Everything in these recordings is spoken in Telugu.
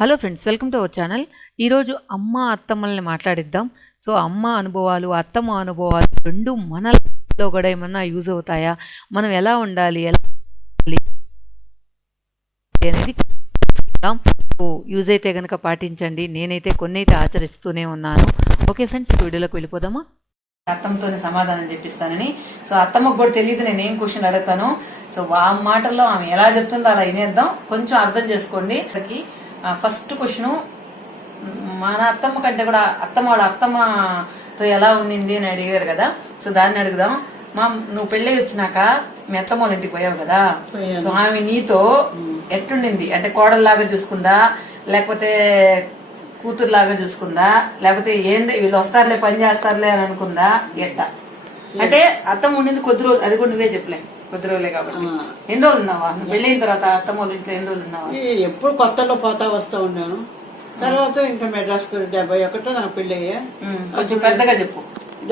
Hello friends, welcome to our channel. ఈరోజు అమ్మ అత్తమ్మల్ని మాట్లాడిద్దాం. సో అమ్మ అనుభవాలు, అత్తమ్మ అనుభవాలు రెండు మనలో కూడా ఏమన్నా యూజ్ అవుతాయా, మనం ఎలా ఉండాలి, ఎలా అనేది యూజ్ అయితే కనుక పాటించండి. నేనైతే కొన్ని అయితే ఆచరిస్తూనే ఉన్నాను. ఓకే ఫ్రెండ్స్, వీడియోలోకి వెళ్ళిపోదామా. అత్తమ్మతోనే సమాధానం చెప్పిస్తానని. సో అత్తమ్మకు కూడా తెలియదు నేను ఏం క్వశ్చన్ అడుగుతాను. సో ఆ మాటల్లో ఆమె ఎలా చెప్తుందో అలా వినేద్దాం, కొంచెం అర్థం చేసుకోండి. ఫస్ట్ క్వశ్చన్, మన అత్తమ్మ కంటే కూడా వాళ్ళ అత్తమ్మతో ఎలా ఉండింది అని అడిగారు కదా. సో దాన్ని అడుగుదాం. నువ్వు పెళ్ళి వచ్చినాక మీ అత్తమ్మ వాళ్ళ ఇంటికి పోయావు కదా. సో ఆమె నీతో ఎట్టుండింది అంటే, కోడల్లాగా చూసుకుందా, లేకపోతే కూతురులాగా చూసుకుందా, లేకపోతే ఏంది వీళ్ళు వస్తారులే పని చేస్తారులే అని అనుకుందా, ఎట్టా? అంటే అత్తమ్మ ఉండింది కొద్ది రోజులు, అది కూడా నువ్వే చెప్పలే, కొద్ది రోజులే కాబట్టి. ఎన్ని రోజులు ఉన్నావా నువ్వు పెళ్ళైన తర్వాత అత్తమ్మ వాళ్ళ ఇంట్లో? ఎన్ని రోజులు ఉన్నావా? ఎప్పుడు కొత్తలో వస్తా ఉన్నాను. తర్వాత ఇంకా మెడ్రాస్ 71 నాకు పెళ్లి అయ్యా. కొంచెం పెద్దగా చెప్పు.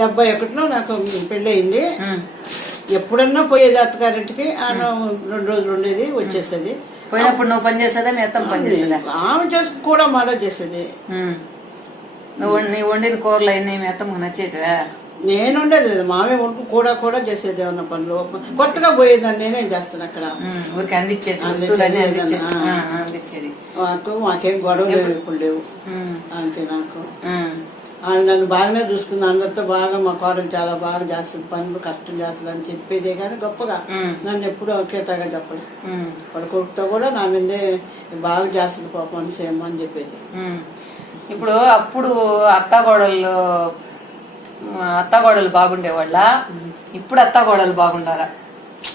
71 నాకు పెళ్లి అయింది. ఎప్పుడన్నా పోయేది అత్తగారింటికి, 2 రోజులు ఉండేది, వచ్చేసేది. పోయినప్పుడు నువ్వు పని చేసేదా, మీ అత్తమ్మ పని చేసేదా? ఆమె కూడా మాట చేసేది. నువ్వు వండిన కూరలు అయినా మీ అత్తమ్మకు నచ్చేటివా? నేను ఉండేది లేదు, మామే వండుకు కూడా చేసేది. ఏమన్నా పనులు కొత్తగా పోయేదాన్ని, నేనేం చేస్తాను అక్కడ. ఊరికి అందించేది, మాకేం గొడవలు లేవు, ఇప్పుడు లేవు. అందుకే నాకు నన్ను బాగానే చూసుకుంది. అందరితో బాగా మా కోడలు చాలా బాగా చేస్తుంది, పనులు కష్టం చేస్తుంది అని చెప్పేదే కానీ గొప్పగా నన్ను ఎప్పుడు ఒకేతాగా చెప్పలేదు. వాళ్ళ కొడుకుతో కూడా నా మీదే బాగా చేస్తుంది పాపం అని చేయమని చెప్పేది. ఇప్పుడు అప్పుడు అత్తగోడలు బాగుండేవాళ్ళ, ఇప్పుడు అత్తగోడలు బాగుండారా?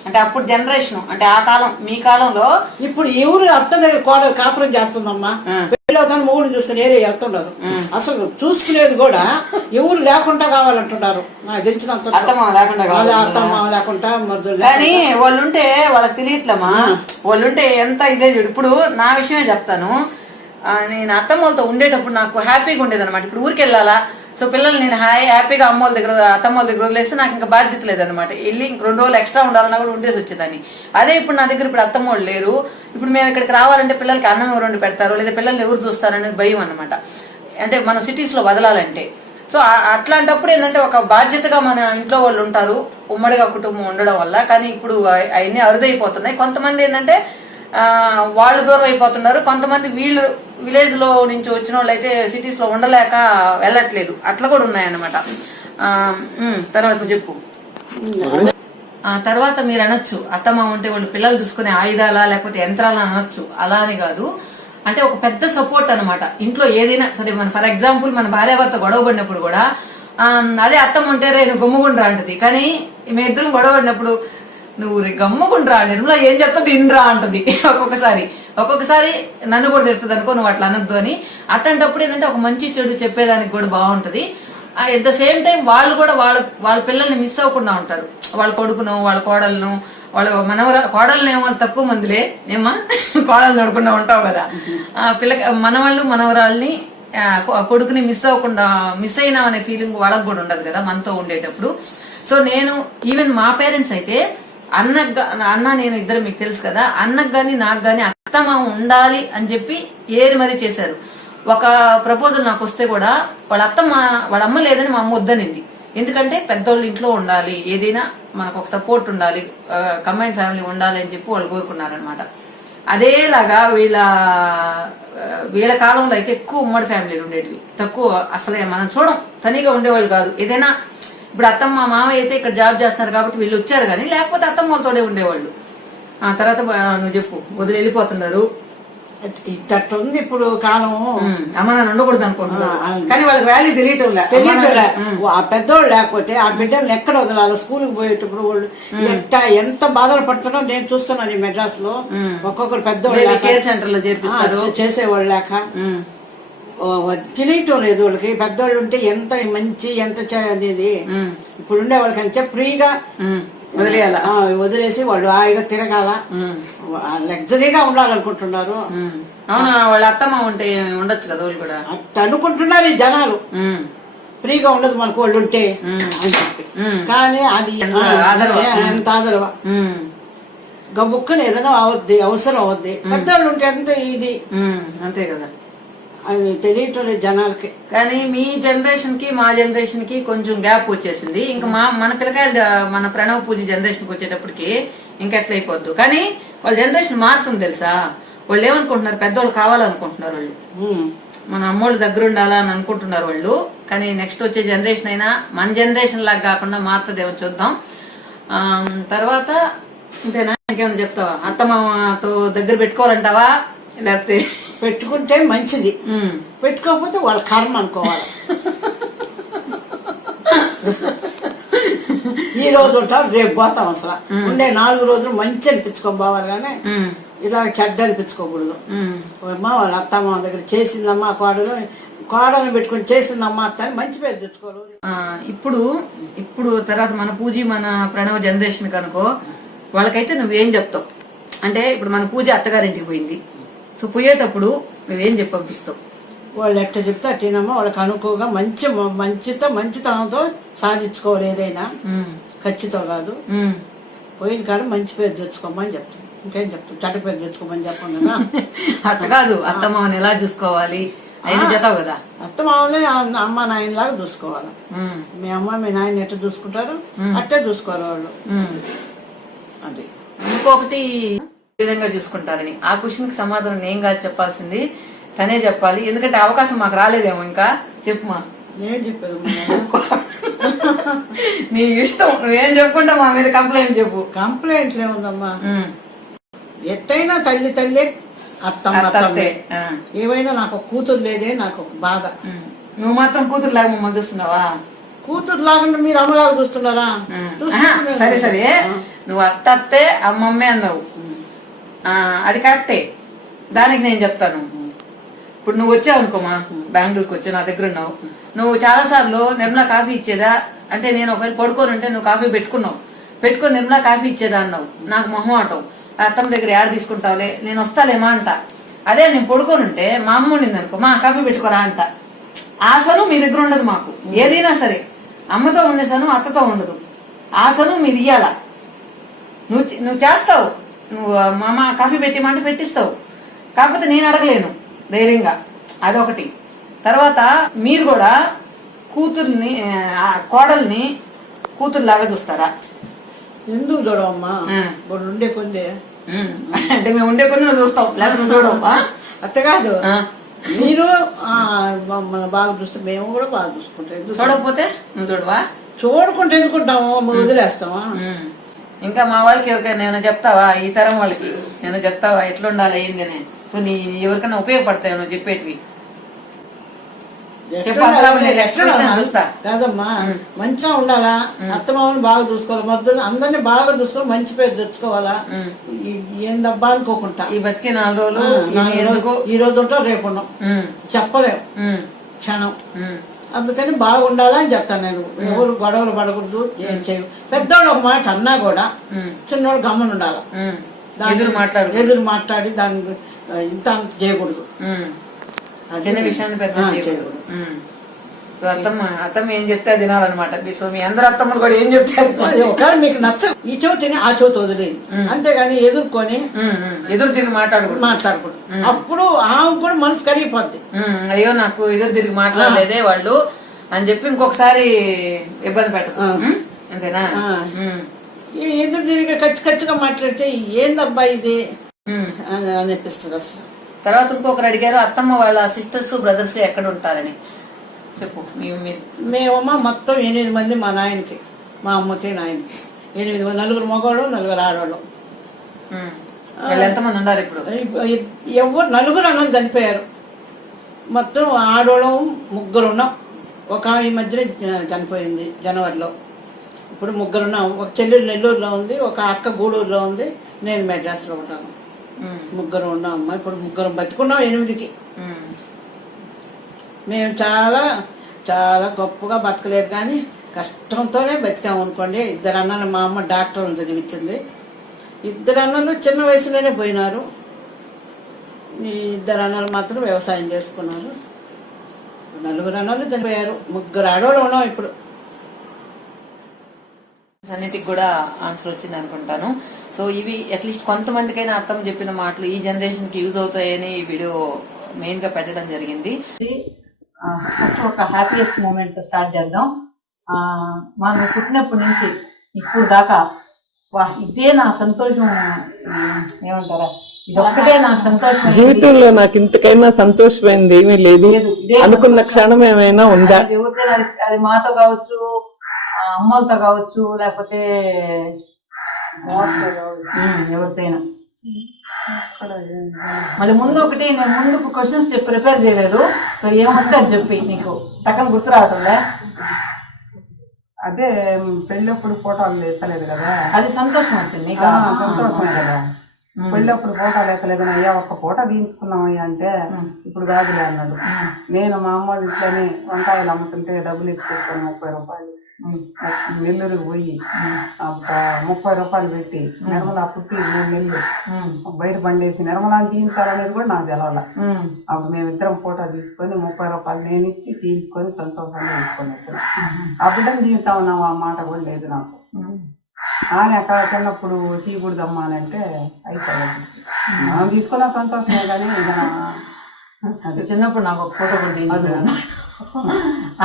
అంటే అప్పుడు జనరేషన్, అంటే ఆ కాలం, మీ కాలంలో. ఇప్పుడు ఎవరు అత్త దగ్గర కోడలు కాపురం చేస్తుందమ్మా, పెళ్ళవుతాను మొగుడు చూసుకుని ఏరే వెళ్తున్నారు. అసలు చూసుకునేది కూడా ఎవరు లేకుండా కావాలంటున్నారు. నాకు తెలిసినంత అత్తమ్మ లేకుండా కానీ వాళ్ళుంటే వాళ్ళకి తెలియట్లమ్మా. వాళ్ళుంటే ఎంత ఇదే చూడు. ఇప్పుడు నా విషయమే చెప్తాను. నేను అత్తమ్మలతో ఉండేటప్పుడు నాకు హ్యాపీగా ఉండేది అనమాట. ఇప్పుడు ఊరికి వెళ్ళాలా, సో పిల్లలు నేను హ్యాపీగా అత్తమ్మ వాళ్ళ దగ్గర వదిలేస్తే నాకు ఇంకా బాధ్యత లేదనమాట. వెళ్ళి ఇంక 2 రోజులు ఎక్స్ట్రా ఉండాలన్నా కూడా ఉండేసి వచ్చేదాన్ని. అదే ఇప్పుడు నా దగ్గర ఇప్పుడు అత్తమ్మ వాళ్ళు లేరు. ఇప్పుడు మేము ఇక్కడికి రావాలంటే పిల్లలకి అన్నం ఎవరు వండి పెడతారు, లేదా పిల్లల్ని ఎవరు చూస్తారనేది భయం అనమాట. అంటే మనం సిటీస్ లో వదలాలంటే. సో అట్లాంటప్పుడు ఏంటంటే ఒక బాధ్యతగా మన ఇంట్లో వాళ్ళు ఉంటారు, ఉమ్మడిగా కుటుంబం ఉండడం వల్ల. కానీ ఇప్పుడు అవన్నీ అరుదైపోతున్నాయి. కొంతమంది ఏంటంటే వాళ్ళు దూరం అయిపోతున్నారు, కొంతమంది వీళ్ళు విలేజ్ లో నుంచి వచ్చిన వాళ్ళు అయితే సిటీస్ లో ఉండలేక వెళ్ళట్లేదు. అట్లా కూడా ఉన్నాయన్నమాట. తర్వాత చెప్పు. తర్వాత మీరు అనొచ్చు, అత్తమ్మ ఉంటే వాళ్ళు పిల్లలు చూసుకునే ఆయుధాలా లేకపోతే యంత్రాలా అనొచ్చు. అలా అని కాదు, అంటే ఒక పెద్ద సపోర్ట్ అనమాట. ఇంట్లో ఏదైనా సరే, మన ఫర్ ఎగ్జాంపుల్ మన భార్యాభర్త గొడవ పడినప్పుడు కూడా అదే అత్తమ్మ ఉంటే రే నువ్వు గమ్ముగుండ్రా అంటది. కానీ మీ ఇద్దరం గొడవ పడినప్పుడు నువ్వు గమ్ముకుండ్రా, నిర్మలా ఏం చెప్తుంది ఇంద్రా అంటది. ఒక్కొక్కసారి నన్ను కూడా తిడుతుంది అనుకో, నువ్వు అట్లా అనొద్దు అని. అట్లాంటప్పుడు ఏంటంటే ఒక మంచి చెడు చెప్పేదానికి కూడా బాగుంటది. ఎట్ ద సేమ్ టైం వాళ్ళు కూడా వాళ్ళ పిల్లల్ని మిస్ అవ్వకుండా ఉంటారు. వాళ్ళ కొడుకును, వాళ్ళ కోడలను, వాళ్ళ కోడలను ఏమో తక్కువ మందిలే ఏమా కోడలు నడకుండా ఉంటావు కదా. మనవాళ్ళు మనవరాల్ని కొడుకుని మిస్ అయినా అనే ఫీలింగ్ వాళ్ళకు కూడా ఉండదు కదా మనతో ఉండేటప్పుడు. సో నేను ఈవెన్ మా పేరెంట్స్ అయితే అన్న నేను ఇద్దరు మీకు తెలుసు కదా, అన్నకు గాని నాకు గాని అత్తమ్మ ఉండాలి అని చెప్పి ఏరి మరీ చేశారు. ఒక ప్రపోజల్ నాకు వస్తే కూడా వాళ్ళ అమ్మ లేదని మా అమ్మ వద్దనింది. ఎందుకంటే పెద్దోళ్ళు ఇంట్లో ఉండాలి, ఏదైనా మనకు ఒక సపోర్ట్ ఉండాలి, కంబైన్ ఫ్యామిలీ ఉండాలి అని చెప్పి వాళ్ళు కోరుకున్నారనమాట. అదేలాగా వీళ్ళ కాలంలో అయితే ఎక్కువ ఉమ్మడి ఫ్యామిలీలు ఉండేటివి, తక్కువ అసలే మనం చూడం, తనిగా ఉండేవాళ్ళు కాదు. ఏదైనా ఇప్పుడు అత్తమ్మ మామయ్య అయితే ఇక్కడ జాబ్ చేస్తున్నారు కాబట్టి వీళ్ళు వచ్చారు, కానీ లేకపోతే అత్తమ్మతోనే ఉండేవాళ్ళు. తర్వాత నువ్వు చెప్పు, వదిలి వెళ్ళిపోతున్నారు. ఇట్లా ఉంది ఇప్పుడు కాలం. అమ్మ నన్ను ఉండకూడదు అనుకుంటున్నాను, కానీ వాళ్ళకి వాల్యూ తెలియటం. ఆ పెద్దోళ్ళు లేకపోతే ఆ బిడ్డలు ఎక్కడ వదలాలి? స్కూల్కి పోయేటప్పుడు వాళ్ళు ఎంత బాధలు పడుతున్నారో నేను చూస్తున్నాను ఈ మెడ్రాస్ లో. ఒక్కొక్కరు పెద్దోళ్ళు కేర్ సెంటర్ లో చేర్పిస్తారు, చేసేవాళ్ళు లేక తెలియటం లేదు వాళ్ళకి. పెద్దవాళ్ళు ఉంటే ఎంత మంచి ఎంత అనేది. ఇప్పుడు ఉండే వాళ్ళకి అంటే ఫ్రీగా వదిలేసి వాళ్ళు హాయిగా తిరగాల, లగ్జరీగా ఉండాలనుకుంటున్నారు. అవునా? వాళ్ళ అత్తమ్మ ఉంటే ఉండొచ్చు కదా వాళ్ళు కూడా అనుకుంటున్నారు ఈ జనాలు. ఫ్రీగా ఉండదు మనకు వాళ్ళు ఉంటే అని చెప్పి. కానీ అది ఎంత ఆదరవా. గబుక్కని ఏదైనా అవద్ది, అవసరం అవద్ది. పెద్దవాళ్ళు ఉంటే ఎంత ఇది అంతే కదా, అది తెలియటం లేదు జనాలకి. కానీ మీ జనరేషన్ కి మా జనరేషన్ కి కొంచెం గ్యాప్ వచ్చేసింది. ఇంకా మన పిల్లకాయలు మన ప్రణవ్ పూజ జనరేషన్ కి వచ్చేటప్పటికి ఇంకెట్లా అయిపోద్దు. కానీ వాళ్ళ జనరేషన్ మారుతుంది తెలుసా. వాళ్ళు ఏమనుకుంటున్నారు, పెద్దవాళ్ళు కావాలనుకుంటున్నారు వాళ్ళు, మన అమ్మోళ్ళు దగ్గర ఉండాలని అనుకుంటున్నారు వాళ్ళు. కానీ నెక్స్ట్ వచ్చే జనరేషన్ అయినా మన జనరేషన్ లాగా కాకుండా మారుతుందేమో చూద్దాం. తర్వాత ఇంతేనా, ఇంకేమైనా చెప్తావా? అత్తమామతో దగ్గర పెట్టుకోవాలంటావా, లేకపోతే పెట్టుకుంటే మంచిది, పెట్టుకోకపోతే వాళ్ళ కర్మ అనుకోవాలి. ఈ రోజు ఉంటాం, రేపు పోతాం. అసలు ఉండే 4 రోజులు మంచి అనిపించుకోవాలి, కానీ ఇలా చెడ్డ అనిపించుకోకూడదు. అమ్మా వాళ్ళ అత్తమ్మ దగ్గర చేసిందమ్మా కోడలను పెట్టుకుని చేసిందమ్మా అత్త అని మంచి పేరు తెచ్చుకోరు. ఇప్పుడు తర్వాత మన పూజ మన ప్రణవ జనరేషన్ కనుకో వాళ్ళకైతే నువ్వేం చెప్తావు అంటే, ఇప్పుడు మన పూజ అత్తగారింటికి పోయింది, సో పోయేటప్పుడు నువ్వేం చెప్పి పంపిస్తావు? వాళ్ళు ఎట్ట చెప్తే అట్టేనమ్మా వాళ్ళకి అనుకోగా మంచితనంతో సాధించుకోవాలి. ఏదైనా ఖచ్చితం కాదు, పోయిన కాదు మంచి పేరు తెచ్చుకోమని చెప్తాం. ఇంకేం చెప్తాం, చెడ్డ పేరు తెచ్చుకోమని చెప్పాం కదా. అట్ట కాదు, అత్తమ్మని ఎలా చూసుకోవాలి అయినా చెప్తావు కదా. అత్తమామని అమ్మ నాయనలాగా చూసుకోవాలి. మీ అమ్మ మీ నాయన ఎట్ట చూసుకుంటారు అట్టే చూసుకోవాలి వాళ్ళు. అది ఇంకొకటి విధంగా చూసుకుంటారని, ఆ క్వశ్చన్ కి సమాధానం నేను కాదు చెప్పాల్సింది, తనే చెప్పాలి. ఎందుకంటే అవకాశం మాకు రాలేదేమో. ఇంకా చెప్పు మా. నేను చెప్పేది నీ ఇష్టం, నువ్వేం చెప్పుకుంటా మా మీద కంప్లైంట్ చెప్పు. కంప్లైంట్లు ఏముందమ్మా, ఎట్టయినా తల్లి అత్తమ్మే. ఏమైనా నాకు కూతురు లేదే, నాకు ఒక బాధ. నువ్వు మాత్రం కూతురు లాగా మమ్మల్ని చూస్తున్నావా? కూతురు లాగా మీరు అమ్మలాగా చూస్తున్నారా? సరే నువ్వు అత్తే అమ్మమ్మే అన్నావు, అది కరెక్టే. దానికి నేను చెప్తాను. ఇప్పుడు నువ్వు వచ్చావు అనుకోమా, బెంగళూరుకి వచ్చావు, నా దగ్గర ఉన్నావు. నువ్వు చాలా సార్లు నిర్మలా కాఫీ ఇచ్చేదా అంటే, నేను ఒకవేళ పడుకోని ఉంటే నువ్వు కాఫీ పెట్టుకొని నిర్మలా కాఫీ ఇచ్చేదా అన్నావు. నాకు మొహం ఆటం, అత్తమ్మ దగ్గర యాడ్ తీసుకుంటావులే, నేను వస్తాలేమా అంట. అదే నేను పడుకొని ఉంటే మా అమ్మ ఉండింది అనుకో, మా కాఫీ పెట్టుకోరా అంట. ఆసను మీ దగ్గర ఉండదు మాకు, ఏదైనా సరే అమ్మతో ఉండేసాను అత్తతో ఉండదు. ఆసను మీరు ఇయ్యాల, నువ్వు చేస్తావు, నువ్వు మా అమ్మ కాఫీ పెట్టిమంటే పెట్టిస్తావు. కాకపోతే నేను అడగలేను ధైర్యంగా, అదొకటి. తర్వాత మీరు కూడా కోడల్ని కూతురులాగా చూస్తారా? ఎందుకు చూడవమ్మా, ఉండే కొందే అంటే మేము ఉండే కొంది నువ్వు చూస్తావు, లేకపోతే నువ్వు చూడవా? అట్ట కాదు, మీరు బాగా చూస్తే మేము కూడా బాగా చూసుకుంటాం. చూడకపోతే నువ్వు చూడవా? చూడకుంటే ఎందుకుంటాము, వదిలేస్తామా? ఇంకా మా వాళ్ళకి ఎవరికైనా నేను చెప్తావా, ఈ తరం వాళ్ళకి నేను చెప్తావా ఎట్లా ఉండాలి ఏంది అని? సో నీ ఎవరికైనా ఉపయోగపడతాయి నువ్వు చెప్పేటివి. చూస్తా కాదమ్మా, మంచిగా ఉండాలా, అత్తమామని బాగా చూసుకోవాలి, మధ్యలో అందరినీ బాగా చూసుకోవాలి, మంచి పేరు తెచ్చుకోవాలా. ఏందబ్బా అనుకోకుండా ఈ బతికి 4 రోజులు ఈ రోజు ఉంటాం, రేపు ఉన్నాం చెప్పలేము క్షణం. అందుకని బాగుండాలా అని చెప్తాను నేను. ఎవరు గొడవలు పడకూడదు, ఏం చేయవు. పెద్దవాడు ఒక మాట అన్నా కూడా చిన్నవాడు గమ్మని ఉండాలి, ఎదురు మాట్లాడి దానికి ఇంత అంత చేయకూడదు. చిన్న విషయాన్ని పెద్ద చేయకూడదు. సో అత్తమ్మ ఏం చెప్తే తినాలన్నమాట. సో మీ అందరు అత్తమ్మలు కూడా ఏం చెప్తారు, ఒకవేళ మీకు నచ్చ ఈ చెవి తిని ఆ చెవి వదిలేయండి, అంతేగాని ఎదుర్కొని ఎదురు తిరిగి మాట్లాడకూడదు. అప్పుడు ఆమె కూడా మనసు కరిగిపోద్ది. అయ్యో నాకు ఎదురు తిరిగి మాట్లాడలేదే వాళ్ళు అని చెప్పి ఇంకొకసారి ఇబ్బంది పెట్టదు. అంతేనా? ఎదురు తిరిగి ఖచ్చితంగా మాట్లాడితే ఏందబ్బా ఇది అని అనిపిస్తుంది అసలు. తర్వాత ఇంకొకరు అడిగారు, అత్తమ్మ వాళ్ళ సిస్టర్స్ బ్రదర్స్ ఎక్కడ ఉంటారని చెప్పు. మేమమ్మ మొత్తం 8 మంది మా నాయనకి, మా అమ్మకి నాయనకి 8 మంది, 4 మగవాళ్ళు 4 ఆడవాళ్ళు. ఎంతమంది ఉన్నారు ఇప్పుడు? ఎవరు 4 అన్నలు చనిపోయారు. మొత్తం ఆడవాళ్ళం 3 ఉన్నాం. ఒక ఈ మధ్యన చనిపోయింది జనవరిలో. ఇప్పుడు 3 ఉన్నాం. ఒక చెల్లెలు నెల్లూరులో ఉంది, ఒక అక్క గూడూరులో ఉంది, నేను మెడ్రాస్లో ఉంటాను. 3 ఉన్నాం అమ్మ. ఇప్పుడు 3 బతుకున్నాం 8కి. మేము చాలా చాలా గొప్పగా బతకలేదు, కానీ కష్టంతోనే బతికాము అనుకోండి. 2 అన్నలు, మా అమ్మ డాక్టర్లను చదివించింది. 2 అన్నలు చిన్న వయసులోనే పోయినారు. ఈ 2 అన్నలు మాత్రం వ్యవసాయం చేసుకున్నారు. 4 అన్నలు చనిపోయారు. 3 ఆడవాళ్ళు ఉన్నాం ఇప్పుడు. అన్నిటికి కూడా ఆన్సర్ వచ్చింది అనుకుంటాను. సో సో ఇవి అట్లీస్ట్ కొంతమందికైనా అర్థం చెప్పిన మాటలు ఈ జనరేషన్ కి యూజ్ అవుతాయని ఈ వీడియో మెయిన్ గా పెట్టడం జరిగింది. ఫస్ట్ ఒక హ్యాపీయెస్ట్ మూమెంట్ తో స్టార్ట్ చేద్దాం. మనం పుట్టినప్పటి నుంచి ఇప్పుడు దాకా ఇదే నా సంతోషం, ఏమంటారా, ఇది ఒక్కటే నా సంతోషం. జీవితంలో నాకు ఇంతకైనా సంతోషమైంది ఏమీ లేదు అనుకున్న క్షణం ఏమైనా ఉందా? అది మాతో కావచ్చు, అమ్మలతో కావచ్చు, లేకపోతే ఎవరితోనైనా. మళ్ళీ ముందు ఒకటి నేను ముందు క్వశ్చన్స్ ప్రిపేర్ చేయలేదు, సో ఏమొస్తే అది చెప్పి నీకు టక్కన గుర్తు రావట్లే. అదే పెళ్ళప్పుడు ఫోటోలు ఎత్తలేదు కదా, అది సంతోషం వచ్చింది. సంతోషమే కదా. పెళ్ళప్పుడు ఫోటోలు ఎత్తలేదు, అయ్యా ఒక్క ఫోటో తీయించుకున్నామయ్యా అంటే ఇప్పుడు కాదులే అన్నాడు. నేను మా అమ్మ వాళ్ళ ఇంట్లోనే వంకాయలు అమ్ముతుంటే డబ్బులు ఇచ్చేస్తాను 30 రూపాయలు. నెల్లూరుకి పోయి 30 రూపాయలు పెట్టి నిర్మలా పుట్టి 3 నెలలు బయట బండేసి నిర్మలాని తీయించాలనేది కూడా నాకు తెలవాల. అప్పుడు మేమిద్దరం ఫోటో తీసుకొని 30 రూపాయలు నేను ఇచ్చి తీయించుకొని సంతోషంగా తీసుకొని వచ్చాను. ఆ బిడ్డను తీస్తామన్నా ఆ మాట కూడా లేదు నాకు. ఆయన అక్కడ చిన్నప్పుడు తీయకూడదమ్మా అని అంటే అయిపోయింది. మనం తీసుకున్న సంతోషమే కానీ చిన్నప్పుడు నాకు ఒక ఫోటో కూడా తీయించారు,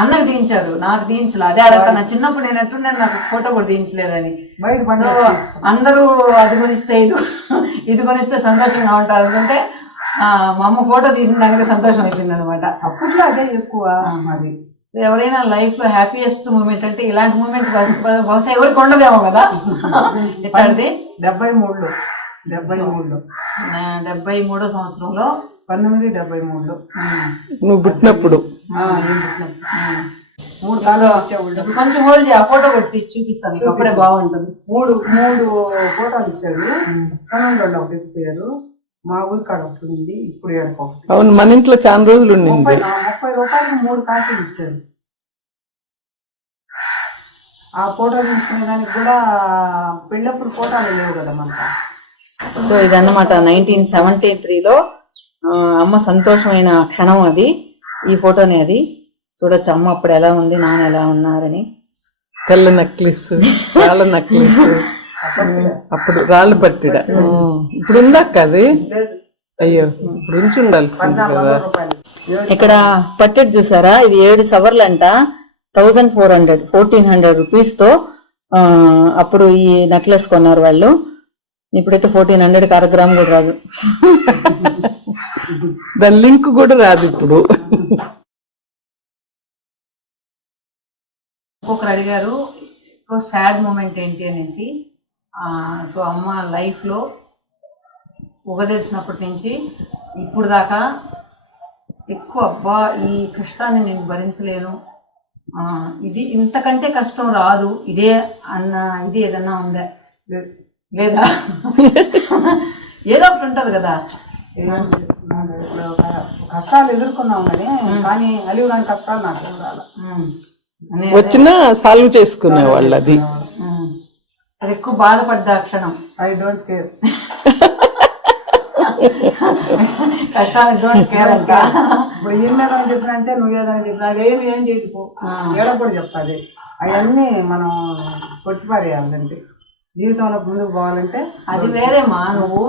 అన్నకు తీయించారు, నాకు తీయించలేదు. అదే అడగ చిన్నప్పుడు నేను ఎట్టున్నాను, నాకు ఫోటో కూడా తీయించలేదని. అందరూ అది కొనిస్తే ఇది కొనిస్తే సంతోషంగా ఉంటారు అంటే మా అమ్మ ఫోటో తీసిన దానికి సంతోషం వచ్చింది అనమాట. అప్పట్లో అదే ఎక్కువ. అది ఎవరైనా లైఫ్ లో హ్యాపీయెస్ట్ మూమెంట్ అంటే ఇలాంటి మూమెంట్ బహుశా ఎవరికి ఉండదేమో కదా. ఎట్లాంటిది 73వ సంవత్సరంలో 1973లో నువ్వు పుట్టినప్పుడు కొంచెం హోల్డ్ చేయ, ఫోటో కొట్టి చూపిస్తాను, అప్పుడే బాగుంటుంది. మూడు ఫోటోలు ఇచ్చాడు. సనంలో ఒకటి ఎత్తిపోయారు, మా ఊరి కాడ ఒకటి ఉంది, ఇప్పుడు ఏడుకోండి. అవును, మన ఇంట్లో చాలా రోజులు ఉండింది. 30 రూపాయలు 3 కాపీలు ఇచ్చారు. ఆ ఫోటోలు తీసుకునే దానికి కూడా పెళ్ళప్పుడు ఫోటోలు లేవు కదా మనకు. సో ఇదన్నమాట 1973లో అమ్మ సంతోషమైన క్షణం అది. ఈ ఫోటోనే అది చూడొచ్చు. అమ్మ అప్పుడు ఎలా ఉంది, నాన్న ఎలా ఉన్నారని. తెల్ల నక్లిస్, రాళ్ళ నక్లిస్, అప్పుడు రాళ్ళు పట్టిడ. ఇప్పుడు ఉందాక అది? అయ్యో, ఇప్పుడు ఉంచి ఉండాల్సింది కదా. ఇక్కడ పట్టెడు చూసారా, ఇది 7 సవర్లంట. 1400 రూపీస్ తో అప్పుడు ఈ నెక్లెస్ కొన్నారు వాళ్ళు. ఇప్పుడైతే 1400 కి 1 గ్రామ్ కూడా రాదు. దాని లింక్ కూడా రాదు ఇప్పుడు. ఇంకొకరు అడిగారు సాడ్ మూమెంట్ ఏంటి అనేసి. సో అమ్మ లైఫ్ లో ఉగదెలిసినప్పటి నుంచి ఇప్పుడు దాకా ఎక్కువ అబ్బా ఈ కష్టాన్ని నేను భరించలేను, ఇది ఇంతకంటే కష్టం రాదు ఇదే అన్న ఇది ఏదన్నా ఉందా? లేదా? ఏదో ఒకటి ఉంటది కదా. కష్టాలు ఎదుర్కొన్నాం కానీ అలివి రాని కష్టాలు నాకు రాలి. వచ్చినా సాల్వ్ చేసుకునే వాళ్ళు. అది ఎక్కువ బాధపడ్డ క్షణం. I don't care. కష్టాలు డోంట్ కేర్ అంట. ఇప్పుడు ఏమేదని చెప్పినంటే నువ్వేదని చెప్పినా ఏం చేయదు ఏడ కూడా చెప్తాది. అవన్నీ మనం కొట్టిపారేయాలంటే జీవితంలో ముందుకు పోవాలంటే అది వేరేమా. నువ్వు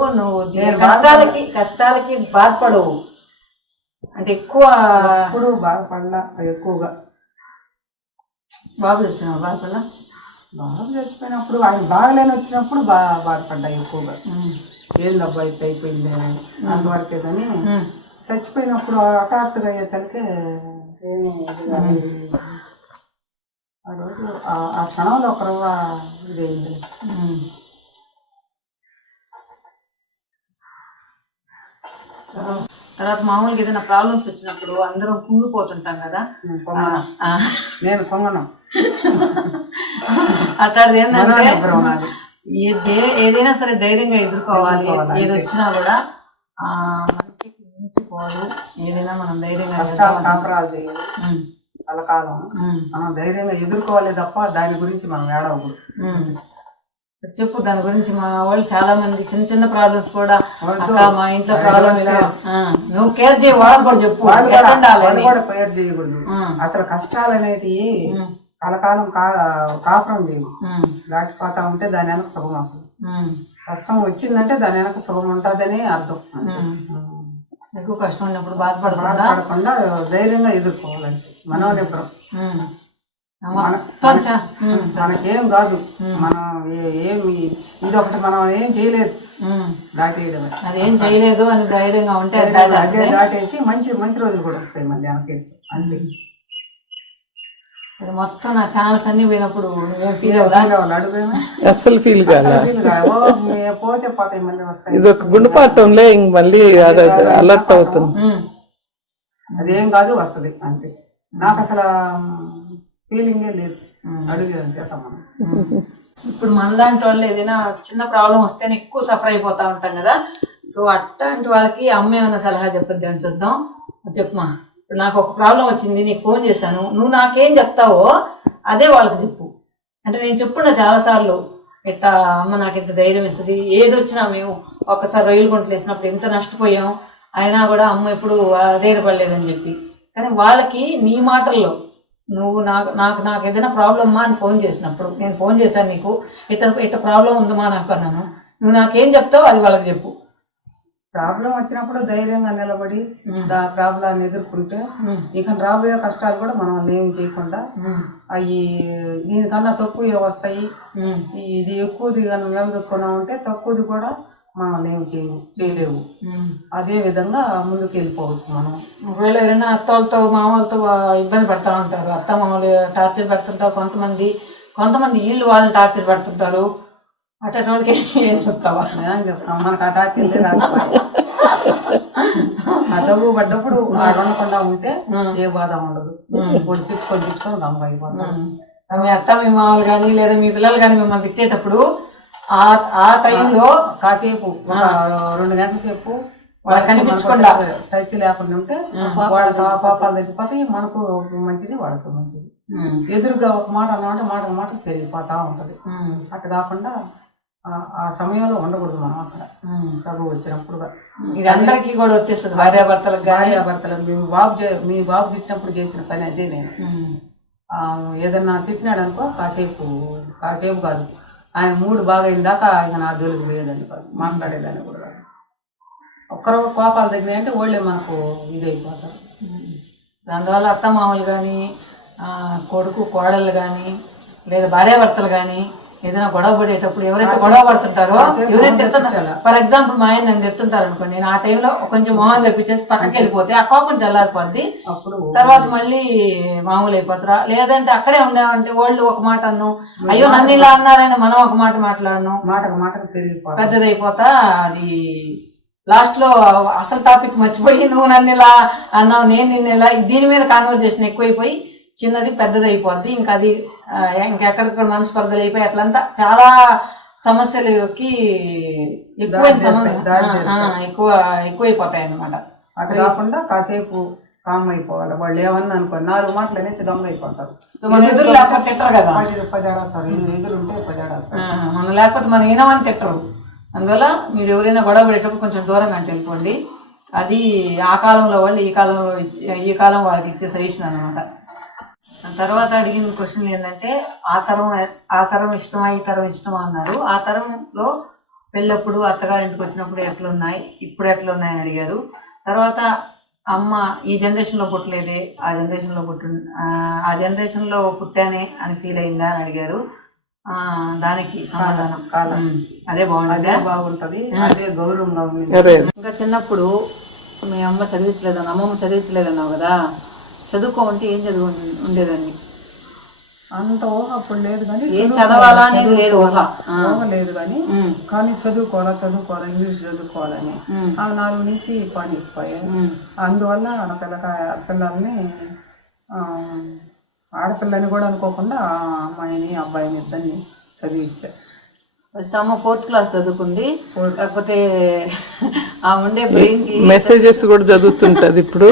కష్టాలకి బాధపడవు అంటే ఎక్కువ. ఇప్పుడు బాధపడలా ఎక్కువగా. బాబు తెచ్చినావు బాధపడలా? బాబు చచ్చిపోయినప్పుడు ఆయన బాగలేని వచ్చినప్పుడు బాధపడ్డా ఎక్కువగా. ఏందబ్బా ఇట్లా అయిపోయింది అని అంతవరకే. కానీ చచ్చిపోయినప్పుడు హఠాత్తుగా అయ్యేతలకే ఆ రోజు ఆ క్షణంలో ఒక రవ్వ ఇదైంది. తర్వాత మామూలుగా ఏదైనా ప్రాబ్లమ్స్ వచ్చినప్పుడు అందరం కుంగిపోతుంటాం కదా. నేను పొంగను. అట్లాంటిది ఏంటంటే ఏదైనా సరే ధైర్యంగా ఎదుర్కోవాలి. ఏది వచ్చినా కూడా మనకి మించిపోదు. ఏదైనా మనం ధైర్యంగా కాపురాలు చేయాలి. కలకాలం మనం ధైర్యంగా ఎదుర్కోవాలి తప్ప దాని గురించి మనం ఏడవకూడదు. చెప్పు దాని గురించి. మా వాళ్ళు చాలా మంది చిన్న చిన్న ప్రాబ్లమ్స్ కూడా మా ఇంట్లో ప్రాబ్లం ఇలా నువ్వు కేర్ చేయ వాళ్ళకి కూడా చెప్పు. కూడా కేర్ చేయకూడదు. అసలు కష్టాలు అనేటివి కలకాలం కాపురం చేయవు. దాటిపోతా ఉంటే దాని వెనక సుఖం వస్తుంది. కష్టం వచ్చిందంటే దాని వెనక సుఖం ఉంటుందని అర్థం. ఎక్కువ కష్టం ఉన్నప్పుడు బాధపడకుండా బాధపడకుండా ధైర్యంగా ఎదుర్కోవాలంటే మనోనిబ్రం. మనకేం కాదు, మనం ఏమి ఇది ఒకటి మనం ఏం చేయలేదు, దాటేయడమే. అదేం చేయలేదు అని ధైర్యంగా ఉంటే అదే దాటేసి మంచి మంచి రోజులు కూడా వస్తాయి మళ్ళీ వెనక్కి. అంతే. మొత్తం నా ఛానల్స్ అన్ని పోయినప్పుడు నువ్వేం ఫీల్ అవ్వాలి? అడుగుమే అస్సలు ఫీల్ కాదా? పోతే పోతాయి మళ్ళీ వస్తాయి. ఇది ఒక గుండెపాఠంలే, ఇంక మళ్ళీ అలర్ట్ అవుతుంది. అదేం కాదు, వస్తుంది అంతే. నాకు అసలు ఫీలింగే లేదు. అడుగు చేద్దాం మనం. ఇప్పుడు మనలాంటి వాళ్ళు ఏదైనా చిన్న ప్రాబ్లం వస్తేనే ఎక్కువ సఫర్ అయిపోతా ఉంటాం కదా. సో అట్లాంటి వాళ్ళకి అమ్మ ఏమైనా సలహా చెప్పొద్దు అని చూద్దాం. చెప్పమా, ఇప్పుడు నాకు ఒక ప్రాబ్లం వచ్చింది, నీకు ఫోన్ చేశాను, నువ్వు నాకేం చెప్తావో అదే వాళ్ళకి చెప్పు. అంటే నేను చెప్పున్నా చాలాసార్లు, ఇట్లా అమ్మ నాకు ఇంత ధైర్యం ఇస్తుంది, ఏది వచ్చినా మేము ఒక్కసారి రొయ్యలు గుంటలు వేసినప్పుడు ఎంత నష్టపోయాం, అయినా కూడా అమ్మ ఎప్పుడు ధైర్యపడలేదని చెప్పి. కానీ వాళ్ళకి నీ మాటల్లో నువ్వు నాకు ఏదైనా ప్రాబ్లమ్మా అని ఫోన్ చేసినప్పుడు, నేను ఫోన్ చేశాను నీకు, ఇట్లా ప్రాబ్లం ఉందమ్మా నాకు అన్నాను, నువ్వు నాకేం చెప్తావు అది వాళ్ళకి చెప్పు. ప్రాబ్లం వచ్చినప్పుడు ధైర్యంగా నిలబడి ఆ ప్రాబ్లాన్ని ఎదుర్కొంటే ఇక రాబోయే కష్టాలు కూడా మనం ఏం చేయకుండా అవి దీనికన్నా తక్కువ వస్తాయి, ఇది ఎక్కువది కానీ నిలదొక్కున్నా ఉంటే తక్కువది కూడా మనం ఏం చేయలేవు. అదే విధంగా ముందుకు వెళ్ళిపోవచ్చు మనం. ఒకవేళ ఏదైనా అత్త వాళ్ళతో మామూలతో ఇబ్బంది పడతా ఉంటారు, అత్త మామూలు టార్చర్ పెడుతుంటారు, కొంతమంది వీళ్ళు వాళ్ళని టార్చర్ పెడుతుంటారు, అట్లాంటి వాళ్ళకి ఏం చెప్తావా? చెప్తాం, మనకు ఆ టార్చర్ రాకపోయి ఆ తగ్గు పడ్డప్పుడు వండకుండా ఉంటే ఏ బాధ ఉండదు. తీసుకొని దమ్మ అయిపోతాం. మీ అత్త మీ మామూలు కానీ లేదా మీ పిల్లలు కానీ మిమ్మల్ని తిట్టేటప్పుడు ఆ టైంలో కాసేపు 2 గంటల సేపు వాళ్ళకి కనిపించకుండా టచ్ లేకుండా ఉంటే వాళ్ళకి ఆ పాపాలు తగ్గిపోతాయి, మనకు మంచిది వాళ్ళకు మంచిది. ఎదురుగా ఒక మాట అన్నమాట మాటకు పెరిగిపోతా ఉంటది. అట్లా కాకుండా ఆ సమయంలో ఉండకూడదు మనం అక్కడ. ప్రభు వచ్చినప్పుడు ఇది అందరికీ కూడా వచ్చేస్తుంది, భార్యాభర్తలకు. మీ బాబు తిట్టినప్పుడు చేసిన పని అదే. నేను ఏదన్నా తిట్టినాడు అనుకో, కాసేపు కాదు, ఆయన మూడు బాగా అయిందాకా ఆయన నా జోలికి లేదని కాదు, మాట్లాడేదాన్ని కూడా కాదు. ఒక్కరో కోపాలు తగ్గినాయంటే వాళ్ళే మనకు ఇదైపోతారు. దానివల్ల అత్త మామూలు కానీ కొడుకు కోడళ్ళు కానీ లేదా భార్యాభర్తలు కానీ ఏదైనా గొడవ పడేటప్పుడు ఎవరైతే గొడవ పడుతుంటారో, ఎవరైతే తిడుతున్నారు, ఫర్ ఎగ్జాంపుల్ మా ఆయన నన్ను తిడుతుంటారు అనుకో, నేను ఆ టైంలో కొంచెం మొహం తెప్పించేసి పక్కకి వెళ్ళిపోతే ఆ కోపం చల్లారిపోద్ది, తర్వాత మళ్ళీ మామూలు అయిపోతారా. లేదంటే అక్కడే ఉండేవంటే వాళ్ళు ఒక మాట అన్ను, అయ్యో నన్ను ఇలా అన్నారని మనం ఒక మాట మాట్లాడను, మాటకు పెద్దదైపోతా. అది లాస్ట్ లో అసలు టాపిక్ మర్చిపోయి నువ్వు నన్ను ఇలా అన్నావు, నేను నిన్ను ఇలా, దీని మీద కాన్వర్జేషన్ ఎక్కువైపోయి చిన్నది పెద్దది అయిపోద్ది. ఇంకా అది ఇంకెక్కడిక్కడ మనస్పర్ధలు అయిపోయి అట్లంతా చాలా సమస్యలకి ఎక్కువైపోతాయి అన్నమాట. అటు కాకుండా కాసేపు కామ్ అయిపోవాలి. వాళ్ళు ఏమన్నా అనుకోండి 4 మాటలు అనేసి గమ్మ అయిపోతారు. మన ఎదురు లేకపోతే తిట్టరు కదా, 10 ఆడతారు, ఎదురు ఉంటే 10 ఆడతారు. మనం లేకపోతే మనం ఏనామని తిట్టరు. అందువల్ల మీరు ఎవరైనా గొడవ పడేటప్పుడు కొంచెం దూరంగా అంటే వెళ్ళిపోండి. అది ఆ కాలంలో వాళ్ళు ఈ కాలం వాళ్ళకి ఇచ్చే సజెషన్ అనమాట. తర్వాత అడిగిన క్వశ్చన్ ఏంటంటే ఆ తరం ఇష్టమా ఈ తరం ఇష్టమా అన్నారు. ఆ తరంలో పెళ్ళప్పుడు అత్తగారింటికి వచ్చినప్పుడు ఎట్లున్నాయి, ఇప్పుడు ఎట్లున్నాయని అడిగారు. తర్వాత అమ్మ ఈ జనరేషన్లో పుట్టలేదే, ఆ జనరేషన్లో పుట్టానే అని ఫీల్ అయిందా అని అడిగారు. దానికి సమాధానం అదే బాగుంటది, అదే గౌరవంగా ఉంది. ఇంకా చిన్నప్పుడు మీ అమ్మ చదివించలేదన్నా, అమ్మమ్మ చదివించలేదన్నావు కదా, చదువుకోమంటే ఏం చదువు ఉండేదాన్ని? అంత ఊహ అప్పుడు లేదు, కానీ ఏం చదవాలా అనేది లేదు, ఊహ లేదు. కానీ చదువుకోవాలా ఇంగ్లీష్ చదువుకోవాలని ఆ 4 నుంచి పని ఎక్కువయ్యాయి. అందువల్ల పిల్లల్ని ఆడపిల్లని కూడా అనుకోకుండా అమ్మాయిని అబ్బాయిని ఇద్దరిని చదివించారు. ఫస్ట్ అమ్మ 4th క్లాస్ చదువుకుంది, కాకపోతే ఆ ఉండే బ్రెయిన్ కి మెసేజెస్ కూడా చదువుతుంటది. ఇప్పుడు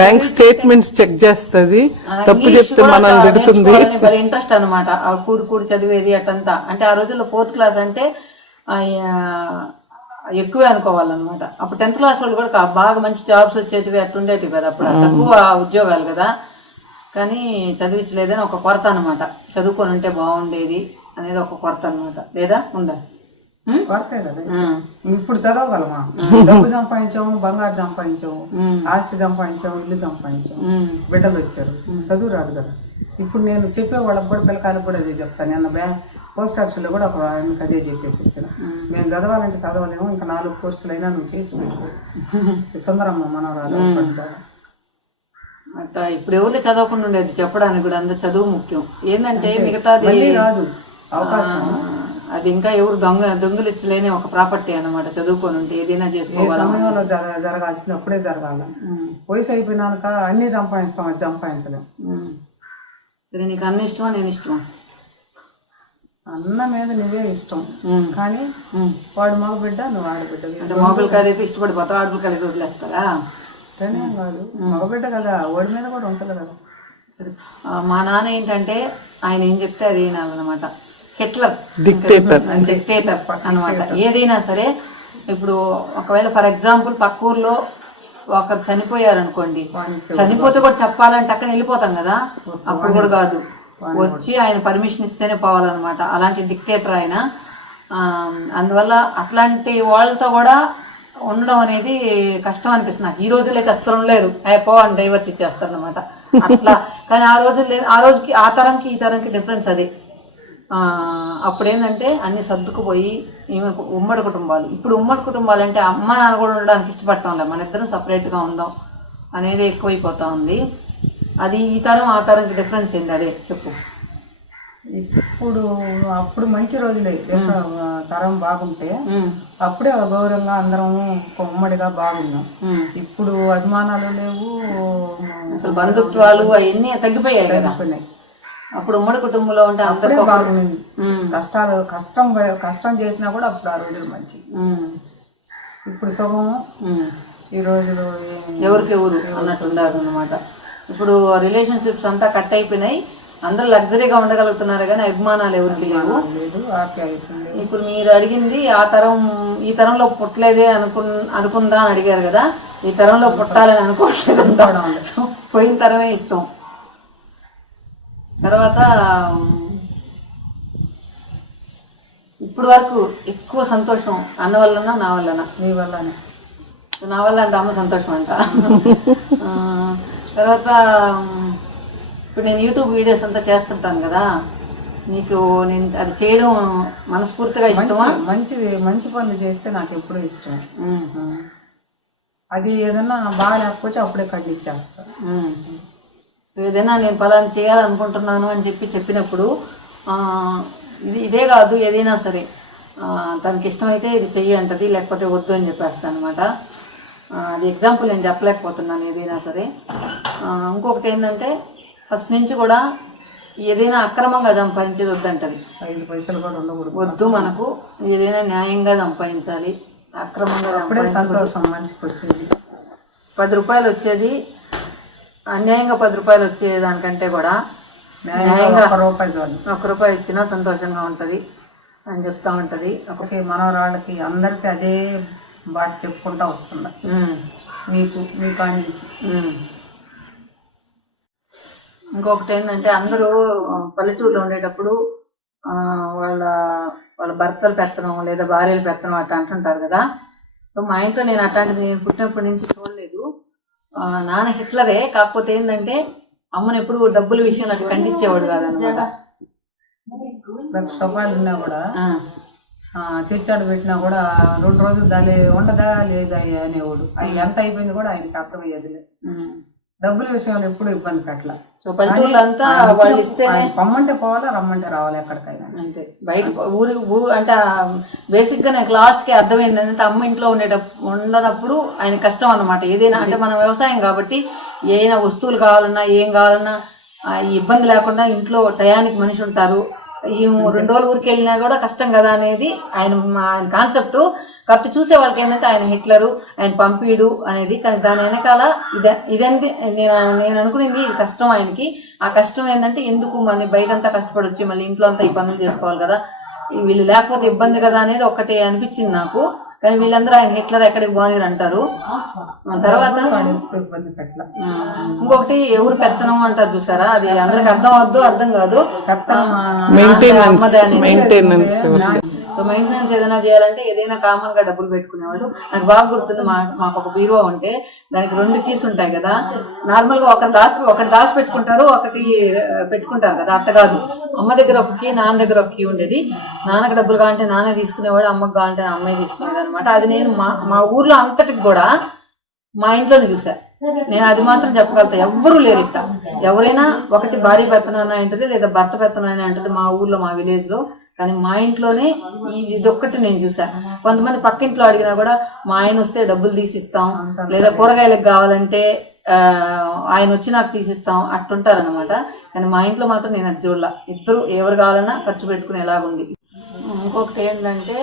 బ్యాంక్ స్టేట్మెంట్స్ చెక్ చేస్తుంది, తప్పు చెప్తే మనల్ని తిడుతుంది. ఇంట్రెస్ట్ అనమాట, కూడి చదివేది అటంతా. అంటే ఆ రోజుల్లో 4th క్లాస్ అంటే ఎక్కువే అనుకోవాలన్నమాట. అప్పుడు 10th క్లాస్ వాళ్ళు కూడా బాగా మంచి జాబ్స్ వచ్చేటివి అట్లుండేటివి కదా, అప్పుడు తక్కువ ఉద్యోగాలు కదా. కానీ చదివించలేదని ఒక కొరత అనమాట. చదువుకొని ఉంటే బాగుండేది అనేది ఒక కొరత అనమాట. లేదా ఉందా? వర్తే కదా. ఇప్పుడు చదవగలమా? డబ్బు సంపాదించాము, బంగారు సంపాదించాము, ఆస్తి సంపాదించాము, ఇల్లు సంపాదించాము, బిడ్డలు వచ్చారు, చదువు రాదు కదా. ఇప్పుడు నేను చెప్పే వాళ్ళకి కూడా పిల్లకాయలకు కూడా అదే చెప్తాను. నిన్న పోస్ట్ ఆఫీసులో కూడా ఒక ఆయనకి అదే చెప్పేసి వచ్చిన, మేము చదవాలంటే చదవలేము, ఇంకా 4 కోర్సులు అయినా నువ్వు చేసి పెట్టు. సుందరమ్మ మనవరాలు అట్లా ఇప్పుడు ఎవరు చదవకుండా ఉండేది చెప్పడానికి కూడా, అందరు చదువు ముఖ్యం. ఏంటంటే మిగతాది రాదు అవకాశం. అది ఇంకా ఎవరు దొంగలు ఇచ్చలేని ఒక ప్రాపర్టీ అన్నమాట. చదువుకొని ఉంటే ఏదైనా చేసుకోవాలి. సమయంలో జరగాల్సింది అప్పుడే జరగాల. వయసు అయిపోయినాక అన్ని సంపాదిస్తాం, అది సంపాదించలేం. సరే, నీకు అన్న ఇష్టమా నేను ఇష్టమా? అన్న మీద నువ్వే ఇష్టం, కానీ వాడు మగబిడ్డ, నువ్వు ఆడబిడ్డ. అంటే మగపిల్ల కాదైతే ఇష్టపడిపోతావు, ఆడపిల్ల కాదైతే వదిలేస్తారా? అట్లనేం కాదు, మగబిడ్డ కదా, వాడి మీద కూడా ఉంటుంది కదా. మా నాన్న ఏంటంటే ఆయన ఏం చెప్తే అది వినాలన్నమాట. హిట్లర్, డిక్టేటర్ అనమాట. ఏదైనా సరే ఇప్పుడు ఒకవేళ ఫర్ ఎగ్జాంపుల్ పక్క ఊర్లో ఒకరు చనిపోయారు అనుకోండి, చనిపోతే కూడా చెప్పాలంటే అక్కడ వెళ్ళిపోతాం కదా, అప్పుడు కూడా కాదు, వచ్చి ఆయన పర్మిషన్ ఇస్తేనే పోవాలన్నమాట. అలాంటి డిక్టేటర్ ఆయన. అందువల్ల అట్లాంటి వాళ్ళతో కూడా ఉండడం అనేది కష్టం అనిపిస్తుంది నాకు. ఈ రోజుల్లో అయితే అస్సలు లేరు, పోవాలని డైవర్స్ ఇచ్చేస్తారు అనమాట అట్లా. కానీ ఆ రోజులు లేదు, ఆ రోజుకి ఆ తరంకి ఈ తరంకి డిఫరెన్స్ అదే. అప్పుడు ఏంటంటే అన్ని సర్దుకుపోయి ఉమ్మడి కుటుంబాలు. ఇప్పుడు ఉమ్మడి కుటుంబాలు అంటే అమ్మ నాన్న కూడా ఉండడానికి ఇష్టపడతాం లేదు, మన ఇద్దరం సపరేట్గా ఉందాం అనేది ఎక్కువైపోతా ఉంది. అది ఈ తరం ఆ తరంకి డిఫరెన్స్ ఏంటి, అదే చెప్పు. అప్పుడు మంచి రోజులే, తరం బాగుంటే అప్పుడే గౌరవంగా అందరం ఉమ్మడిగా బాగున్నాం. ఇప్పుడు అభిమానాలు లేవు, అసలు బంధుత్వాలు అవన్నీ తగ్గిపోయాయి కదా. అప్పుడు ఉమ్మడి కుటుంబంలో ఉంటే అప్పుడే బాగుంది. కష్టం చేసినా కూడా అప్పుడు ఆ రోజులు మంచి. ఇప్పుడు సుఖము ఈ రోజులు ఎవరికెవరు అన్నట్టు ఉండదు అన్నమాట. ఇప్పుడు రిలేషన్షిప్స్ అంతా కట్ అయిపోయినాయి, అందరూ లగ్జరీగా ఉండగలుగుతున్నారు కానీ అభిమానాలు ఎవరికి లేవు. ఇప్పుడు మీరు అడిగింది ఆ తరం ఈ తరంలో పుట్టలేదే అనుకుందా అని అడిగారు కదా. ఈ తరంలో పుట్టాలని అనుకోవట్లేదు, పోయిన తరమే ఇష్టం. తర్వాత ఇప్పుడు వరకు ఎక్కువ సంతోషం అన్న వల్లనా నా వల్లనా? నీ వల్లనే. నా వల్ల అంటే అమ్మ సంతోషం అంట. తర్వాత ఇప్పుడు నేను యూట్యూబ్ వీడియోస్ అంతా చేస్తుంటాను కదా, నీకు నేను అది చేయడం మనస్ఫూర్తిగా ఇష్టమా? మంచి పనులు చేస్తే నాకు ఎప్పుడూ ఇష్టం. అది ఏదన్నా బాగా లేకపోతే అప్పుడే ఖండించేస్తాను. ఏదైనా నేను పలానా చేయాలనుకుంటున్నాను అని చెప్పినప్పుడు ఇదే కాదు ఏదైనా సరే తనకి ఇష్టమైతే ఇది చెయ్యి అంటది, లేకపోతే వద్దు అని చెప్పేస్తాను అనమాట. అది ఎగ్జాంపుల్ నేను చెప్పలేకపోతున్నాను ఏదైనా సరే. ఇంకొకటి ఏంటంటే ఫస్ట్ నుంచి కూడా ఏదైనా అక్రమంగా సంపాదించేది వద్దంటది. 5 పైసలు కూడా ఉండకూడదు, వద్దు, మనకు ఏదైనా న్యాయంగా సంపాదించాలి. అక్రమంగా సంతోషం మనిషికి వచ్చేది 10 రూపాయలు వచ్చేది, అన్యాయంగా 10 రూపాయలు వచ్చేదానికంటే కూడా న్యాయంగా 1 రూపాయి ఇచ్చినా సంతోషంగా ఉంటుంది అని చెప్తా ఉంటుంది. ఒకటి మనవరాళ్ళకి అందరికీ అదే భాష చెప్పుకుంటా వస్తుంది మీ కానించి. ఇంకొకటి ఏంటంటే అందరూ పల్లెటూరులో ఉండేటప్పుడు వాళ్ళ భర్తలు పెత్తనం లేదా భార్యలు పెత్తనం అట్లా అంటుంటారు కదా. సో మా ఇంట్లో నేను అట్లాంటిది నేను పుట్టినప్పటి నుంచి చూడలేదు. నాన్న హిట్లరే, కాకపోతే ఏంటంటే అమ్మను ఎప్పుడు డబ్బుల విషయంలో అట్లా ఖండించేవాడు కాదనమాట. 1,00,000 రూపాయలు ఉన్నా కూడా తెచ్చాడు పెట్టినా కూడా 2 రోజులు దాని ఉండదా లేదా అనేవాడు. ఆయన ఎంత అయిపోయింది కూడా ఆయనకి అర్థమయ్యేది. డబ్బుల విషయంలో ఎప్పుడు ఇబ్బంది పెట్టాల. సో పల్లెటూరులో అంతా వాళ్ళు ఇస్తేనే పమ్మంటే పోవాలా, రమ్మంటే రావాలి ఎక్కడికైనా. అంతే. బయట ఊరు అంటే బేసిక్ గా నాకు లాస్ట్ కి అర్థమైంది అంటే అమ్మ ఇంట్లో ఉండనప్పుడు ఆయన కష్టం అన్నమాట. ఏదైనా అంటే మన వ్యవసాయం కాబట్టి ఏదైనా వస్తువులు కావాలన్నా ఏం కావాలన్నా ఇబ్బంది లేకుండా ఇంట్లో టయానికి మనిషి ఉంటారు. ఈ 2 రోజులు ఊరికి వెళ్ళినా కూడా కష్టం కదా అనేది ఆయన కాన్సెప్ట్. కాబట్టి చూసే వాళ్ళకి ఏంటంటే ఆయన హిట్లరు, ఆయన పంపిడు అనేది. కానీ దాని వెనకాల ఇదంటే నేను అనుకునేది ఇది కష్టం ఆయనకి. ఆ కష్టం ఏంటంటే ఎందుకు మన బయటంతా కష్టపడి వచ్చి మళ్ళీ ఇంట్లో అంతా ఈ పనులు చేసుకోవాలి కదా, వీళ్ళు లేకపోతే ఇబ్బంది కదా అనేది ఒకటి అనిపించింది నాకు. కానీ వీళ్ళందరూ ఆయన హిట్లర్ ఎక్కడికి బాగుంది అంటారు. తర్వాత ఇంకొకటి ఎవరు పెత్తనం అంటారు చూసారా, అది అందరికి అర్థం కాదు. సో మెయింటెనెన్స్ ఏదైనా చేయాలంటే ఏదైనా కామన్ గా డబ్బులు పెట్టుకునేవాళ్ళు. నాకు బాగా గుర్తుంది, మాకు ఒక బీరువా ఉంటే దానికి 2 కీస్ ఉంటాయి కదా. నార్మల్ గా ఒకటి దాచి పెట్టుకుంటారు, ఒకటి పెట్టుకుంటారు కదా, అట్ట కాదు. అమ్మ దగ్గర ఒక కీ, నాన్న దగ్గర ఒక కీ ఉండేది. నాన్నకి డబ్బులు కావాలంటే నాన్న తీసుకునేవాడు, అమ్మకి కావాలంటే అమ్మాయి తీసుకునేది అనమాట. అది నేను మా ఊర్లో అంతటికి కూడా మా ఇంట్లోనే చూసా. నేను అది మాత్రం చెప్పగలుగుతా, ఎవ్వరూ లేరు ఇట్లా. ఎవరైనా ఒకటి భార్య పెత్తనాన్ని అంటది, లేదా భర్త పెత్తనాన్ని అంటది మా ఊర్లో, మా విలేజ్ లో. కానీ మా ఇంట్లోనే ఇదొక్కటి నేను చూసా. కొంతమంది పక్కింట్లో అడిగినా కూడా మా ఆయన వస్తే డబ్బులు తీసిస్తాం, లేదా కూరగాయలకు కావాలంటే ఆయన వచ్చి నాకు తీసిస్తాం, అట్టుంటారనమాట. కానీ మా ఇంట్లో మాత్రం నేను అది చూడలా. ఇద్దరు ఎవరు కావాలన్నా ఖర్చు పెట్టుకునేలాగుంది. ఇంకొకటి ఏంటంటే,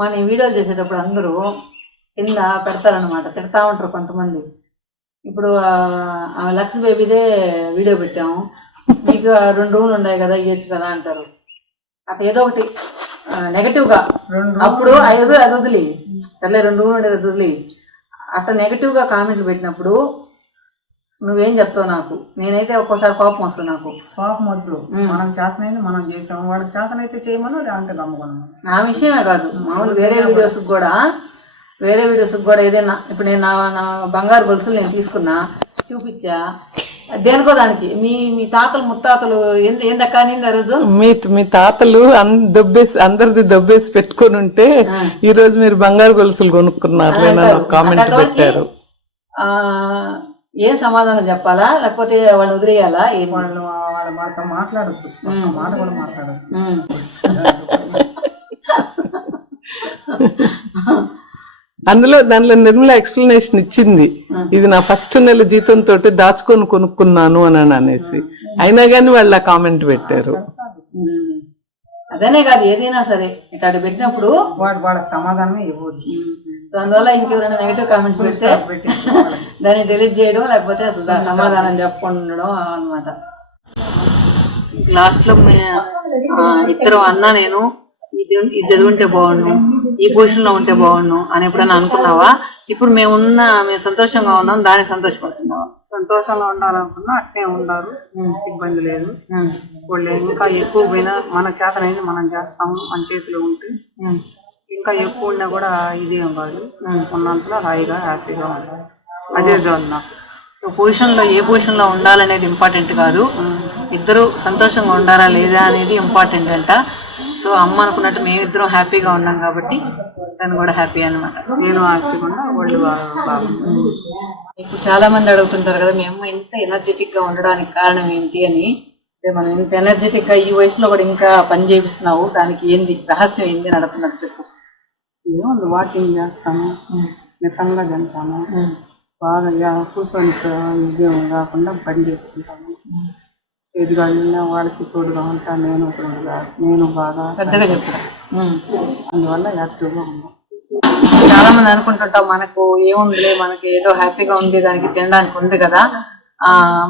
మన వీడియోలు చేసేటప్పుడు అందరూ కింద పెడతారనమాట, తిడతా ఉంటారు కొంతమంది. ఇప్పుడు లక్స్ బేబీదే వీడియో పెట్టాము, మీకు 2 రూములు ఉన్నాయి కదా, ఇవ్వచ్చు కదా అంటారు. అట్లా ఏదో ఒకటి నెగటివ్ గా, అప్పుడు అది వదిలి సర్లే 2 రూములు ఉండేది అది వదిలి అట్లా నెగటివ్ గా కామెంట్లు పెట్టినప్పుడు నువ్వేం చెప్తావు? నాకు నేనైతే ఒక్కోసారి కోపం వస్తుంది. నాకు పాపం వద్దు, మనకు చేతనైంది మనం చేసాము, వాళ్ళకి చేతనైతే చేయమను, లేదంటే గమ్ముకున్నాము. నా విషయమే కాదు, మామూలు వేరే వీడియోస్ కూడా ఏదైనా ఇప్పుడు నేను నా బంగారు గొలుసులు నేను తీసుకున్నా, చూపించా, దేనికో దానికి మీ తాతలు ముత్తాతలు ఏందక్కా ఆ రోజు మీ తాతలు అందరిది దొబ్బేసి పెట్టుకొని ఉంటే ఈ రోజు మీరు బంగారు గొలుసులు కొనుక్కున్నారు కామెంట్ పెట్టారు. ఏం సమాధానం చెప్పాలా, లేకపోతే వాళ్ళు వదిలేయాలా? వాళ్ళతో మాట్లాడద్దు, మాట కూడా మాట్లాడద్దు. దానిలో నిర్మల ఎక్స్ప్లెనేషన్ ఇచ్చింది, ఇది నా ఫస్ట్ నెల జీతంతో దాచుకొని కొనుక్కున్నాను అని అనేసి. అయినా గానీ వాళ్ళు ఆ కామెంట్ పెట్టారు. అదనే కాదు, ఏదైనా సరే ఇట్లా పెట్టినప్పుడు వాళ్ళకి సమాధానమే ఇవ్వదు. అందువల్ల ఇంకెవరైనా నెగిటివ్ కామెంట్స్ పెడితే దాన్ని డిలీట్ చేయడం, లేకపోతే అసలు దాని సమాధానం చెప్పకుండా ఉండడం అనమాట. లాస్ట్ లో ఇద్దరు అన్నా నేను ఇది చదువుంటే బాగుండు, ఈ పొజిషన్ లో ఉంటే బాగుండు అని ఎప్పుడైనా అనుకున్నావా? ఇప్పుడు మేము సంతోషంగా ఉన్నాం, దానికి సంతోషపడుతున్నావా? సంతోషంగా ఉండాలనుకున్నా అట్నే ఉండారు, ఇబ్బంది లేదు. వాళ్ళు ఇంకా ఎక్కువ పోయినా మన చేతనైంది మనం చేస్తాము, మన చేతిలో ఉంటే. ఇంకా ఎక్కువ ఉన్నా కూడా ఇదేం కాదు, ఉన్నంతలో హాయిగా హ్యాపీగా ఉండాలి. అదే జోన్ నాకు. ఏ పొజిషన్ లో ఉండాలనేది ఇంపార్టెంట్ కాదు, ఇద్దరు సంతోషంగా ఉండాలా లేదా అనేది ఇంపార్టెంట్ అంట. సో అమ్మ అనుకున్నట్టు మేమిద్దరం హ్యాపీగా ఉన్నాం కాబట్టి తను కూడా హ్యాపీ అనమాట. నేను హ్యాపీగా ఉన్నా, వాళ్ళు బాగుంది. ఇప్పుడు చాలా మంది అడుగుతుంటారు కదా, మేము ఇంత ఎనర్జెటిక్ గా ఉండడానికి కారణం ఏంటి అని. మనం ఇంత ఎనర్జెటిక్ గా ఈ వయసులో కూడా ఇంకా పని చేపిస్తున్నావు, దానికి ఏంది రహస్యం ఏంది అని అడుగుతున్నారు, చెప్పు. ఏముంది, వాకింగ్ చేస్తాము, మితంగా తింటాము, బాగా కూర్చొని ఉద్యోగం కాకుండా పని చేసుకుంటాము. చేతిగా వాళ్ళకి తోడుగా ఉంటా, నేను బాగా పెద్దగా చెప్తాను. అందువల్ల యాక్టివ్గా ఉన్నాం. చాలా మంది అనుకుంటుంటాం మనకు ఏముందిలే, మనకి ఏదో హ్యాపీగా ఉంది, దానికి తినడానికి ఉంది కదా,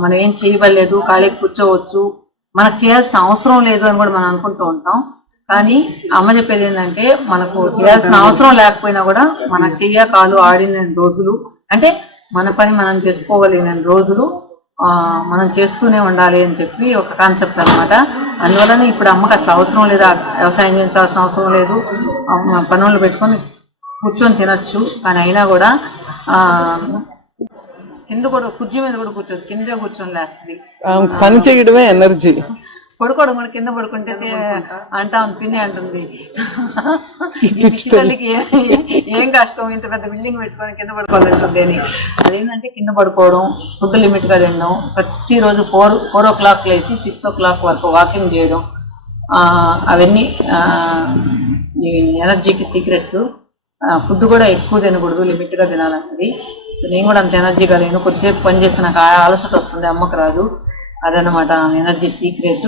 మనం ఏం చేయబడలేదు, ఖాళీకి కూర్చోవచ్చు, మనకు చేయాల్సిన అవసరం లేదు అని కూడా మనం అనుకుంటూ ఉంటాం. కానీ అమ్మ చెప్పేది ఏంటంటే, మనకు చేయాల్సిన అవసరం లేకపోయినా కూడా మన చెయ్య కాలు ఆడిన రోజులు, అంటే మన పని మనం చేసుకోగలిగిన రోజులు మనం చేస్తూనే ఉండాలి అని చెప్పి ఒక కాన్సెప్ట్ అనమాట. అందువల్లనే ఇప్పుడు అమ్మకి అసలు అవసరం లేదు, వ్యవసాయం చేయాల్సిన అవసరం లేదు, పనులు పెట్టుకొని కూర్చొని తినచ్చు. కానీ అయినా కూడా కింద కూడా కుర్చీ మీద కూడా కూర్చోదు, కిందే కూర్చొని లేస్తుంది. పని చేయడమే ఎనర్జీ. పడుకోవడం కూడా కింద పడుకుంటే అంటా పిన్ని అంటుంది, తల్లికి ఏం కష్టం ఇంత పెద్ద బిల్డింగ్ పెట్టుకొని కింద పడుకోవాల్సింది అని. అదేంటంటే కింద పడుకోవడం, ఫుడ్ లిమిట్ గా తినడం, ప్రతిరోజు 4 o'clock లేచి 6 o'clock వరకు వాకింగ్ చేయడం, అవన్నీ ఎనర్జీకి సీక్రెట్స్. ఫుడ్ కూడా ఎక్కువ తినకూడదు, లిమిట్ గా తినాలన్నది. నేను కూడా అంత ఎనర్జీగా లేను, కొద్దిసేపు పని చేస్తే నాకు అలసట వస్తుంది, అమ్మకు రాదు. అదనమాట ఎనర్జీ సీక్రెట్.